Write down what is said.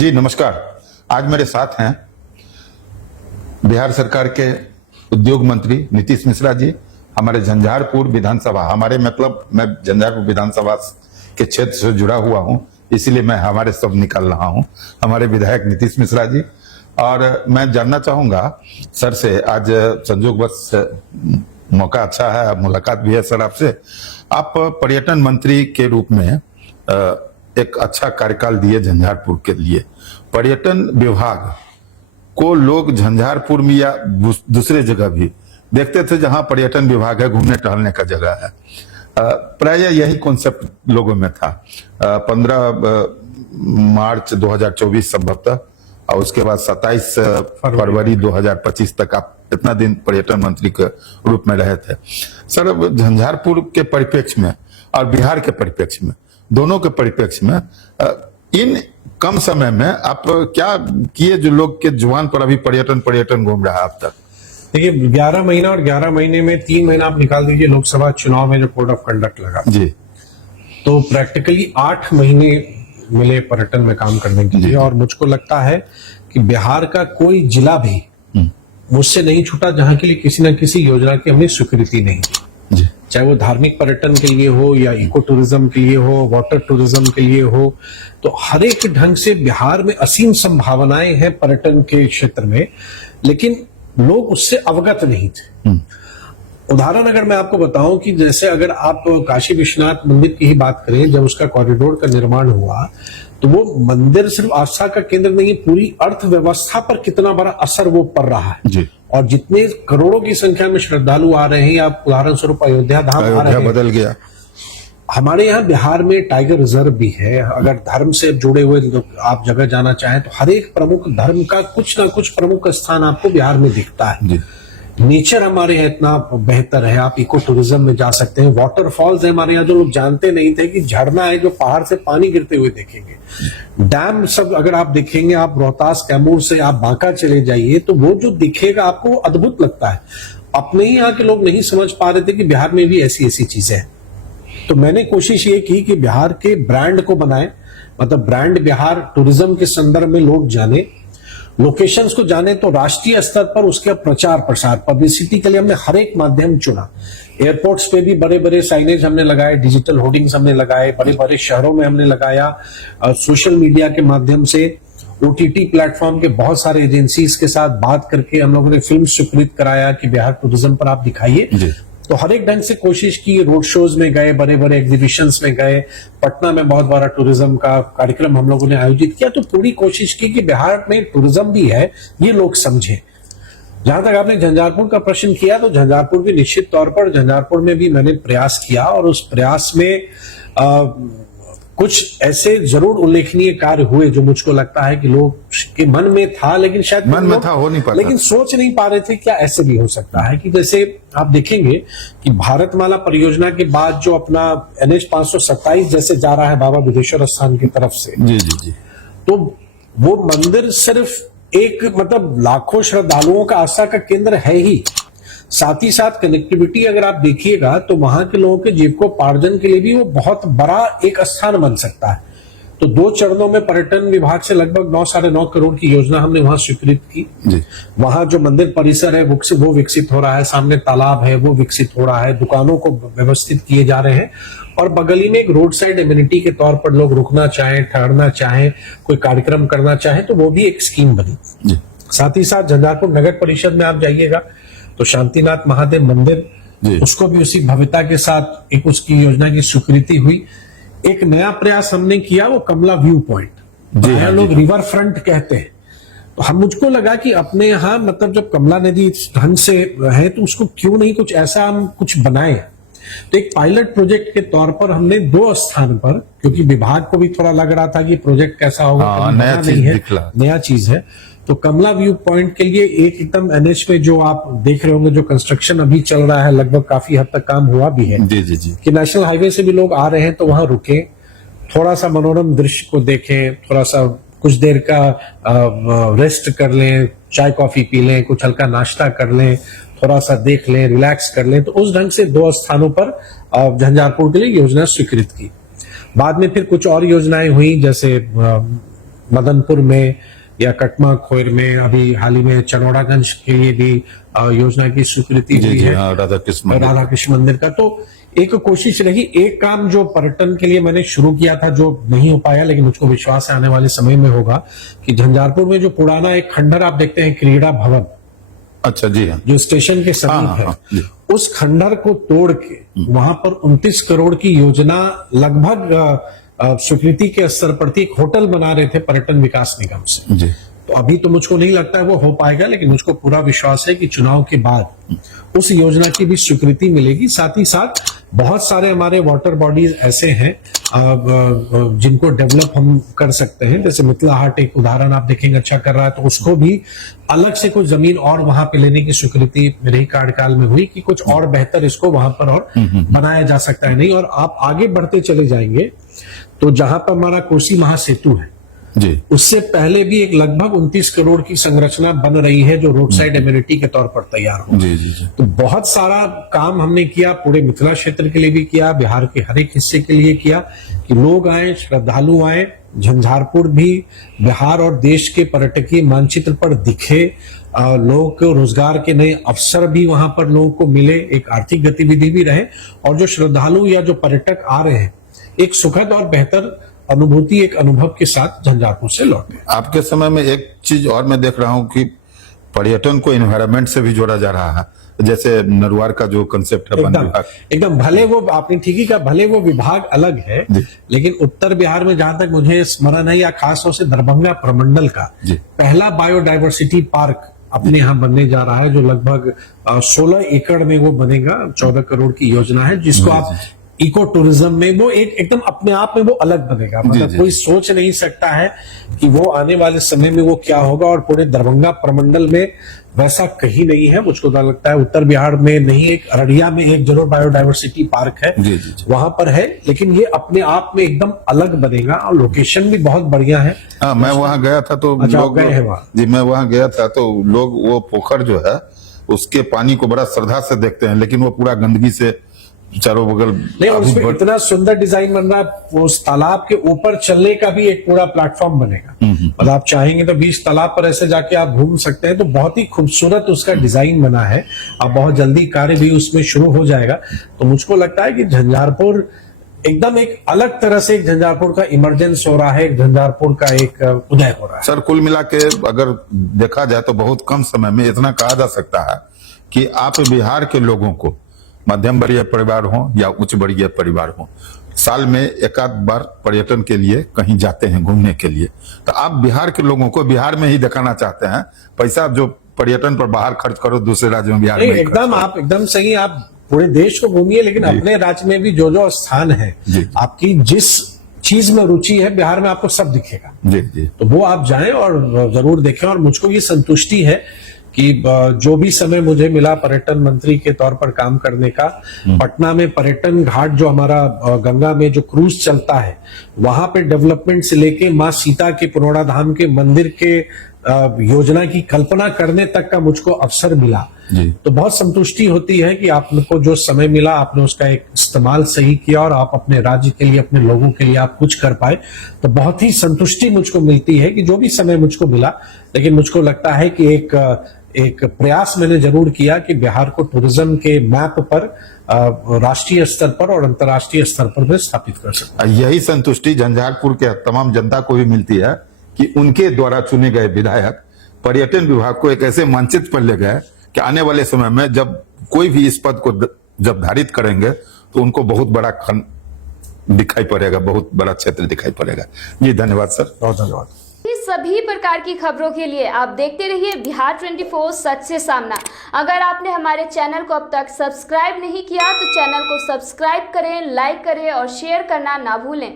जी नमस्कार। आज मेरे साथ हैं बिहार सरकार के उद्योग मंत्री नीतीश मिश्रा जी। हमारे झंझारपुर विधानसभा, मैं झंझारपुर विधानसभा के क्षेत्र से जुड़ा हुआ हूं, इसीलिए मैं हमारे शब्द निकाल रहा हूं। हमारे विधायक नीतीश मिश्रा जी, और मैं जानना चाहूंगा सर से, आज संयोगवश मौका अच्छा है, मुलाकात भी है सर आपसे। आप पर्यटन मंत्री के रूप में एक अच्छा कार्यकाल दिए झंझारपुर के लिए। पर्यटन विभाग को लोग झंझारपुर में या दूसरे जगह भी देखते थे जहां पर्यटन विभाग है, घूमने टहलने का जगह है। प्राय यही कॉन्सेप्ट लोगों में था। 15 मार्च 2024 संभवतः, और उसके बाद 27 फरवरी 2025 तक आप इतना दिन पर्यटन मंत्री के रूप में रहे थे। सर, अब झंझारपुर के परिप्रेक्ष्य में और बिहार के परिप्रेक्ष्य में, दोनों के परिप्रेक्ष्य में, इन कम समय में आप क्या किए जो लोग के जुबान पर अभी पर्यटन घूम रहा है अब तक? देखिए, 11 महीना और 11 महीने में 3 महीना आप निकाल दीजिए लोकसभा चुनाव में जो कोड ऑफ कंडक्ट लगा जी, तो प्रैक्टिकली 8 महीने मिले पर्यटन में काम करने के लिए। और मुझको लगता है कि बिहार का कोई जिला भी मुझसे नहीं छूटा जहां के लिए किसी न किसी योजना की हमने स्वीकृति नहीं दी, चाहे वो धार्मिक पर्यटन के लिए हो या इको टूरिज्म के लिए हो, वाटर टूरिज्म के लिए हो। तो हर एक ढंग से बिहार में असीम संभावनाएं हैं पर्यटन के क्षेत्र में, लेकिन लोग उससे अवगत नहीं थे। उदाहरण अगर मैं आपको बताऊं कि जैसे अगर आप काशी विश्वनाथ मंदिर की ही बात करें, जब उसका कॉरिडोर का निर्माण हुआ तो वो मंदिर सिर्फ आस्था का केंद्र नहीं, पूरी अर्थव्यवस्था पर कितना बड़ा असर वो पड़ रहा है जी। और जितने करोड़ों की संख्या में श्रद्धालु आ रहे हैं, आप उदाहरण स्वरूप अयोध्या धाम आ रहे हैं, बदल गया। हमारे यहाँ बिहार में टाइगर रिजर्व भी है। अगर धर्म से जुड़े हुए आप जगह जाना चाहें तो हर एक प्रमुख धर्म का कुछ ना कुछ प्रमुख स्थान आपको बिहार में दिखता है। नेचर हमारे यहाँ इतना बेहतर है, आप इको टूरिज्म में जा सकते हैं। वाटरफॉल्स है हमारे यहाँ जो लोग जानते नहीं थे कि झरना है जो पहाड़ से पानी गिरते हुए देखेंगे। डैम सब अगर आप देखेंगे, आप रोहतास कैमूर से आप बांका चले जाइए तो वो जो दिखेगा आपको अद्भुत लगता है। अपने ही यहाँ के लोग नहीं समझ पा रहे थे कि बिहार में भी ऐसी ऐसी चीजें हैं। तो मैंने कोशिश ये की कि बिहार के ब्रांड को बनाए, मतलब ब्रांड बिहार टूरिज्म के संदर्भ में लोग जाने, लोकेशंस को जाने, तो राष्ट्रीय स्तर पर उसका प्रचार प्रसार, पब्लिसिटी के लिए हमने हर एक माध्यम चुना। एयरपोर्ट्स पे भी बड़े बड़े साइनेज हमने लगाए, डिजिटल होर्डिंग्स हमने लगाए, बड़े बड़े शहरों में हमने लगाया, सोशल मीडिया के माध्यम से, ओटीटी प्लेटफॉर्म के बहुत सारे एजेंसीज के साथ बात करके हम लोगों ने फिल्म स्वीकृत कराया कि बिहार टूरिज्म पर आप दिखाइए। तो हर एक ढंग से कोशिश की, रोड शोज में गए, बड़े बड़े एग्जीबिशंस में गए, पटना में बहुत बड़ा टूरिज्म का कार्यक्रम हम लोगों ने आयोजित किया। तो पूरी कोशिश की कि बिहार में टूरिज्म भी है, ये लोग समझे। जहां तक आपने झंझारपुर का प्रश्न किया, तो झंझारपुर भी निश्चित तौर पर, झंझारपुर में भी मैंने प्रयास किया और उस प्रयास में कुछ ऐसे जरूर उल्लेखनीय कार्य हुए जो मुझको लगता है कि लोग के मन में था, लेकिन शायद मन में था, हो नहीं पाता, लेकिन सोच नहीं पा रहे थे क्या ऐसे भी हो सकता है। कि जैसे आप देखेंगे कि भारतमाला परियोजना के बाद जो अपना NH 527 जैसे जा रहा है बाबा बिदेश्वर स्थान की तरफ से, जी, तो वो मंदिर सिर्फ एक, मतलब लाखों श्रद्धालुओं का आस्था का केंद्र है ही, साथ ही साथ कनेक्टिविटी अगर आप देखिएगा तो वहां के लोगों के जीविकोपार्जन के लिए भी वो बहुत बड़ा एक स्थान बन सकता है। तो 2 चरणों में पर्यटन विभाग से लगभग 9-9.5 करोड़ की योजना हमने वहां स्वीकृत की। वहां जो मंदिर परिसर है वो विकसित हो रहा है, सामने तालाब है वो विकसित हो रहा है, दुकानों को व्यवस्थित किए जा रहे हैं, और बगल ही में एक रोड साइड एमिनिटी के तौर पर लोग रुकना चाहें, ठहरना चाहें, कोई कार्यक्रम करना चाहें तो वो भी एक स्कीम बनी। साथ ही साथ झंझारपुर नगर परिषद में आप जाइएगा तो शांतिनाथ महादेव मंदिर, उसको भी उसी भव्यता के साथ एक उसकी योजना की स्वीकृति हुई। एक नया प्रयास हमने किया, वो कमला व्यू पॉइंट, लोग रिवर फ्रंट कहते हैं। तो हम मुझको लगा कि अपने यहाँ, मतलब जब कमला नदी इस ढंग से है तो उसको क्यों नहीं कुछ ऐसा हम कुछ बनाए। तो एक पायलट प्रोजेक्ट के तौर पर हमने 2 स्थान पर, क्योंकि विभाग को भी थोड़ा लग रहा था कि प्रोजेक्ट कैसा होगा, नया चीज है, तो कमला व्यू पॉइंट के लिए एक एकदम NH में जो आप देख रहे होंगे जो कंस्ट्रक्शन अभी चल रहा है, लगभग काफी हद तक काम हुआ भी है जी। कि नेशनल हाईवे से भी लोग आ रहे हैं तो वहां रुके, थोड़ा सा मनोरम दृश्य को देखें, थोड़ा सा कुछ देर का रेस्ट कर लें, चाय कॉफी पी लें, कुछ हल्का नाश्ता कर लें, थोड़ा सा देख लें, रिलैक्स कर लें। तो उस ढंग से 2 स्थानों पर झंझारपुर के लिए योजना स्वीकृत की। बाद में फिर कुछ और योजनाएं हुई, जैसे मदनपुर में या कटमा खोर में, अभी हाल ही में चनौड़ागंज के लिए भी योजना की स्वीकृति हुई है, राधा कृष्ण मंदिर का। तो एक कोशिश रही, एक काम जो पर्यटन के लिए मैंने शुरू किया था जो नहीं हो पाया, लेकिन मुझको विश्वास है आने वाले समय में होगा, कि झंझारपुर में जो पुराना एक खंडर आप देखते हैं क्रीड़ा भवन, अच्छा जी हाँ, जो स्टेशन के समीप है, उस खंडर को तोड़ के वहां पर 29 करोड़ की योजना लगभग स्वीकृति के स्तर पर थी। एक होटल बना रहे थे पर्यटन विकास निगम से जी। तो अभी तो मुझको नहीं लगता है वो हो पाएगा, लेकिन मुझको पूरा विश्वास है कि चुनाव के बाद उस योजना की भी स्वीकृति मिलेगी। साथ ही साथ बहुत सारे हमारे वाटर बॉडीज ऐसे हैं जिनको डेवलप हम कर सकते हैं, जैसे मिथिला हाट एक उदाहरण आप देखेंगे अच्छा कर रहा है, तो उसको भी अलग से कुछ जमीन और वहां पे लेने की स्वीकृति मेरे ही कार्यकाल में हुई कि कुछ और बेहतर इसको वहां पर और बनाया जा सकता है। नहीं, और आप आगे बढ़ते चले जाएंगे तो जहां पर हमारा कोसी महासेतु है जी, उससे पहले भी एक लगभग 29 करोड़ की संरचना बन रही है जो रोड साइड एमिनिटी के तौर पर तैयार हो। जी जी जी। तो बहुत सारा काम हमने किया, पूरे मिथिला क्षेत्र के लिए भी किया, बिहार के हर एक हिस्से के लिए किया, कि लोग आए, श्रद्धालु आए, झंझारपुर भी बिहार और देश के पर्यटकीय मानचित्र पर दिखे, लोगों को रोजगार के नए अवसर भी वहां पर लोगों को मिले, एक आर्थिक गतिविधि भी रहे, और जो श्रद्धालु या जो पर्यटक आ रहे हैं एक सुखद और बेहतर अनुभूति, एक अनुभव के साथ झंझारपुर से लौटे। आपके समय में एक चीज और मैं देख रहा हूं कि पर्यटन को एनवायरनमेंट से भी जोड़ा जा रहा है, जैसे नरवार का जो कंसेप्ट है वन विभाग, एकदम भले वो आपने ठीक ही कहा, भले वो विभाग अलग है, लेकिन उत्तर बिहार में जहां तक मुझे स्मरण है, या खासतौर से दरभंगा प्रमंडल का पहला बायोडाइवर्सिटी पार्क अपने यहाँ बनने जा रहा है, जो लगभग 16 एकड़ में वो बनेगा, 14 करोड़ की योजना है, जिसको आप इको टूरिज्म में वो एक एकदम अपने आप में वो अलग बनेगा। मतलब कोई सोच नहीं सकता है कि वो आने वाले समय में वो क्या होगा, और पूरे दरभंगा प्रमंडल में वैसा कहीं नहीं है। मुझको तो लगता है उत्तर बिहार में नहीं, एक अररिया में एक जरूर बायोडाइवर्सिटी पार्क है, वहां पर है, लेकिन ये अपने आप में एकदम अलग बनेगा और लोकेशन भी बहुत बढ़िया है। हाँ, मैं वहां गया था तो लोग गए हैं वहां? जी, मैं वहां गया था तो लोग वो पोखर जो है उसके पानी को बड़ा श्रद्धा से देखते हैं, लेकिन वो पूरा गंदगी से चारों बगल नहीं, उसमें इतना सुंदर डिजाइन बन रहा है। उस तालाब के ऊपर चलने का भी एक पूरा प्लेटफॉर्म बनेगा, और आप चाहेंगे तो बीच तालाब पर ऐसे जाके आप घूम सकते हैं। तो बहुत ही खूबसूरत उसका डिजाइन बना है, अब बहुत जल्दी कार्य भी उसमें शुरू हो जाएगा। तो मुझको लगता है कि झंझारपुर एकदम एक अलग तरह से एक झंझारपुर का इमरजेंस हो रहा है, एक झंझारपुर का एक उदय हो रहा है। सर, कुल मिला के अगर देखा जाए तो बहुत कम समय में इतना कहा जा सकता है कि आप बिहार के लोगों को, मध्यम वर्गीय परिवार हो या उच्च वर्गीय परिवार हो, साल में एक आध बार पर्यटन के लिए कहीं जाते हैं घूमने के लिए, तो आप बिहार के लोगों को बिहार में ही दिखाना चाहते हैं। पैसा जो पर्यटन पर बाहर खर्च करो दूसरे राज्यों में, बिहार में एकदम आप एकदम सही, आप पूरे देश को घूमिए, लेकिन अपने राज्य में भी जो जो स्थान है, आपकी जिस चीज में रुचि है, बिहार में आपको सब दिखेगा। जी जी। तो वो आप जाएं और जरूर देखें। और मुझको ये संतुष्टि है कि जो भी समय मुझे मिला पर्यटन मंत्री के तौर पर काम करने का, पटना में पर्यटन घाट जो हमारा गंगा में जो क्रूज चलता है, वहां पे डेवलपमेंट से लेके माँ सीता के पुनौड़ा धाम के मंदिर के योजना की कल्पना करने तक का मुझको अवसर मिला। तो बहुत संतुष्टि होती है कि आपको जो समय मिला आपने उसका एक इस्तेमाल सही किया, और आप अपने राज्य के लिए, अपने लोगों के लिए आप कुछ कर पाए। तो बहुत ही संतुष्टि मुझको मिलती है कि जो भी समय मुझको मिला, लेकिन मुझको लगता है कि एक प्रयास मैंने जरूर किया कि बिहार को टूरिज्म के मैप पर राष्ट्रीय स्तर पर और अंतर्राष्ट्रीय स्तर पर भी स्थापित कर सकता है। यही संतुष्टि झंझारपुर के तमाम जनता को भी मिलती है कि उनके द्वारा चुने गए विधायक पर्यटन विभाग को एक ऐसे मानचित्र पर ले गए कि आने वाले समय में जब कोई भी इस पद को जब धारित करेंगे तो उनको बहुत बड़ा दिखाई पड़ेगा, बहुत बड़ा क्षेत्र दिखाई पड़ेगा। जी धन्यवाद सर, बहुत धन्यवाद। सभी प्रकार की खबरों के लिए आप देखते रहिए बिहार 24 सच से सामना। अगर आपने हमारे चैनल को अब तक सब्सक्राइब नहीं किया तो चैनल को सब्सक्राइब करें, लाइक करें और शेयर करना ना भूलें।